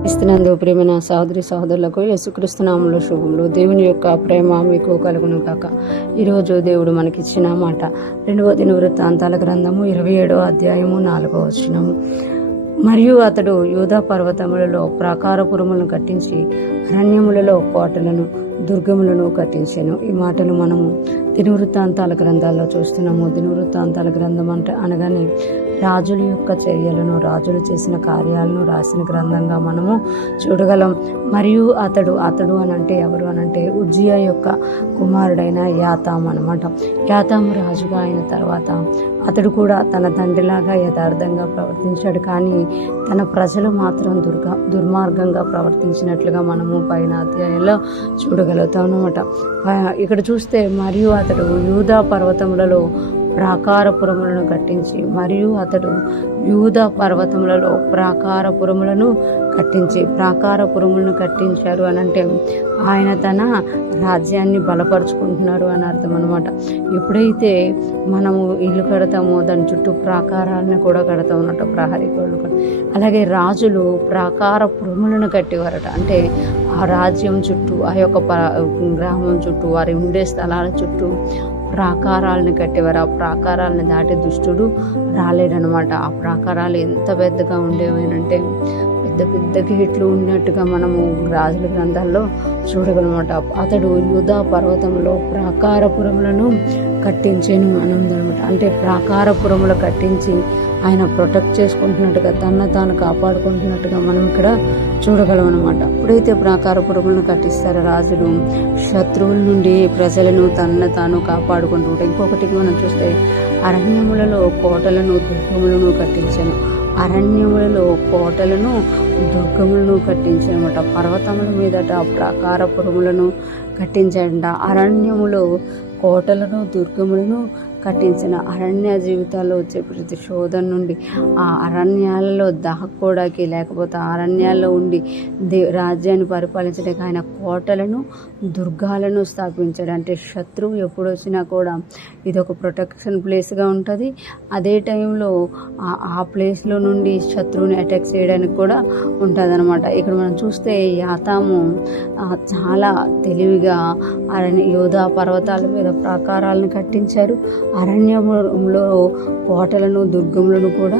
క్రీస్తునందు ప్రేమైన సహోదరి సహోదరులకు యేసుక్రీస్తు నామములో శుభములు. దేవుని యొక్క ప్రేమ మీకు కలుగును కాక. ఈరోజు దేవుడు మనకిచ్చిన మాట 2వ దినవృత్తాంతాల గ్రంథము 27వ అధ్యాయము 4వ వచనము. మరియు అతడు యూదా పర్వతములలో ప్రాకారపురములను కట్టించి అరణ్యములలో కోటలను దుర్గములను కట్టించాను. ఈ మాటలు మనము దినవృత్తాంతాల గ్రంథాల్లో చూస్తున్నాము. దినవృత్తాంతాల గ్రంథం అనగానే రాజుల యొక్క చర్యలను, రాజులు చేసిన కార్యాలను రాసిన గ్రంథంగా మనము చూడగలం. మరియు అతడు అని అంటే ఎవరు అనంటే ఉజ్జియా యొక్క కుమారుడైన యాతాము అనమాట. యాతాము రాజుగా అయిన తర్వాత అతడు కూడా తన తండ్రిలాగా యథార్థంగా ప్రవర్తించాడు, కానీ తన ప్రజలు మాత్రం దుర్మార్గంగా ప్రవర్తించినట్లుగా మనము పైన అధ్యాయంలో చూడగలుగుతాం అన్నమాట. ఇక్కడ చూస్తే మరియు అతడు యూదా పర్వతములలో ప్రాకారపురములను కట్టించి ప్రాకారపురములను కట్టించారు అనంటే ఆయన తన రాజ్యాన్ని బలపరుచుకుంటున్నాడు అని అర్థం అనమాట. ఎప్పుడైతే మనము ఇల్లు కడతామో దాని చుట్టూ ప్రాకారాలను కూడా కడతా ఉన్నట్టు, ప్రహరీ గోడలు. అలాగే రాజులు ప్రాకారపురములను కట్టేవారట. అంటే ఆ రాజ్యం చుట్టూ, ఆ యొక్క గ్రామం చుట్టూ, వారి ఉండే స్థలాల చుట్టూ ప్రాకారాలను కట్టేవారు. ఆ ప్రాకారాలను దాటి దుష్టుడు రాలేడనమాట. ఆ ప్రాకారాలు ఎంత పెద్దగా ఉండేవేనంటే పెద్ద పెద్ద గేట్లు ఉన్నట్టుగా మనము రాజుల గ్రంథాల్లో చూడగలమాట. అతడు యూదా పర్వతంలో ప్రాకారపురములను కట్టించాను అని ఉందనమాట. అంటే ప్రాకారపురములు కట్టించి ఆయన ప్రొటెక్ట్ చేసుకుంటున్నట్టుగా, తన తాను కాపాడుకుంటున్నట్టుగా మనం ఇక్కడ చూడగలం అనమాట. ఎప్పుడైతే ప్రాకారపురములను కట్టిస్తారో రాజులు, శత్రువుల నుండి ప్రజలను తనను తాను కాపాడుకుంటూ ఉంటాయి. ఇంకొకటి మనం చూస్తే అరణ్యములలో కోటలను దుర్గములను కట్టించాను. అరణ్యములలో కోటలను దుర్గములను కట్టించానమాట. పర్వతముల మీదట ప్రాకారపురములను కట్టించాడంట. అరణ్యములో కోటలను దుర్గములను కట్టించిన. అరణ్య జీవితాల్లో వచ్చే ప్రతి శోధన నుండి, ఆ అరణ్యాలలో దాక్కోవడానికి, లేకపోతే అరణ్యాల్లో ఉండి రాజ్యాన్ని పరిపాలించడానికి ఆయన కోటలను దుర్గాలను స్థాపించాడు. అంటే శత్రువు ఎప్పుడు వచ్చినా కూడా ఇది ఒక ప్రొటెక్షన్ ప్లేస్గా ఉంటుంది. అదే టైంలో ఆ ప్లేస్లో నుండి శత్రువుని అటాక్ చేయడానికి కూడా ఉంటుంది అనమాట. ఇక్కడ మనం చూస్తే యాతాము చాలా తెలివిగా యోధా పర్వతాల మీద ప్రాకారాలను కట్టించారు. అరణ్యంలో కోటలను దుర్గములను కూడా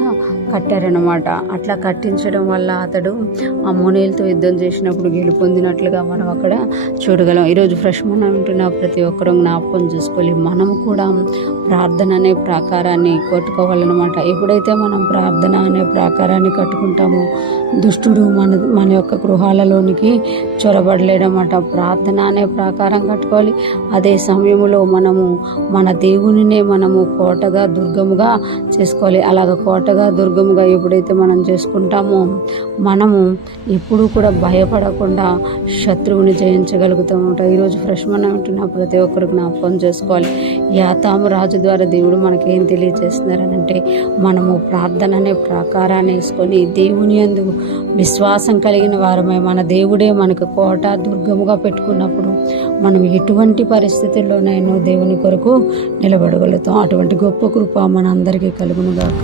కట్టారనమాట. అట్లా కట్టించడం వల్ల అతడు అమ్మోనీయులతో యుద్ధం చేసినప్పుడు గెలుపొందినట్లుగా మనం అక్కడ చూడగలం. ఈరోజు ఫ్రెష్ మనం వింటున్న ప్రతి ఒక్కరూ జ్ఞాపకం చేసుకోవాలి, మనం కూడా ప్రార్థన అనే ప్రాకారాన్ని కట్టుకోవాలన్నమాట. ఎప్పుడైతే మనం ప్రార్థన అనే ప్రాకారాన్ని కట్టుకుంటామో దుష్టుడు మన యొక్క గృహాలలోనికి చొరబడలేడన్నమాట. ప్రార్థన అనే ప్రాకారం కట్టుకోవాలి. అదే సమయంలో మనము మన దేవునినే మనము కోటగా దుర్గముగా చేసుకోవాలి. అలాగ కోటగా దుర్గముగా ఎప్పుడైతే మనం చేసుకుంటామో మనము ఎప్పుడూ కూడా భయపడకుండా శత్రువుని జయించగలుగుతూ ఉంటాం. ఈరోజు ఫ్రెష్ మనం వింటున్న ప్రతి ఒక్కరు జ్ఞాపకం చేసుకోవాలి. యాతాము రాజు ద్వారా దేవుడు మనకేం తెలియజేస్తున్నారనంటే, మనము ప్రార్థన అనే ప్రాకారాన్ని వేసుకొని దేవుని యందు విశ్వాసం కలిగిన వారమై మన దేవుడే మనకు కోట దుర్గముగా పెట్టుకున్నప్పుడు మనం ఎటువంటి పరిస్థితుల్లోనైనా దేవుని కొరకు నిలబడగలుగుతాం. అటువంటి గొప్ప కృప మన అందరికీ కలుగునుగాక.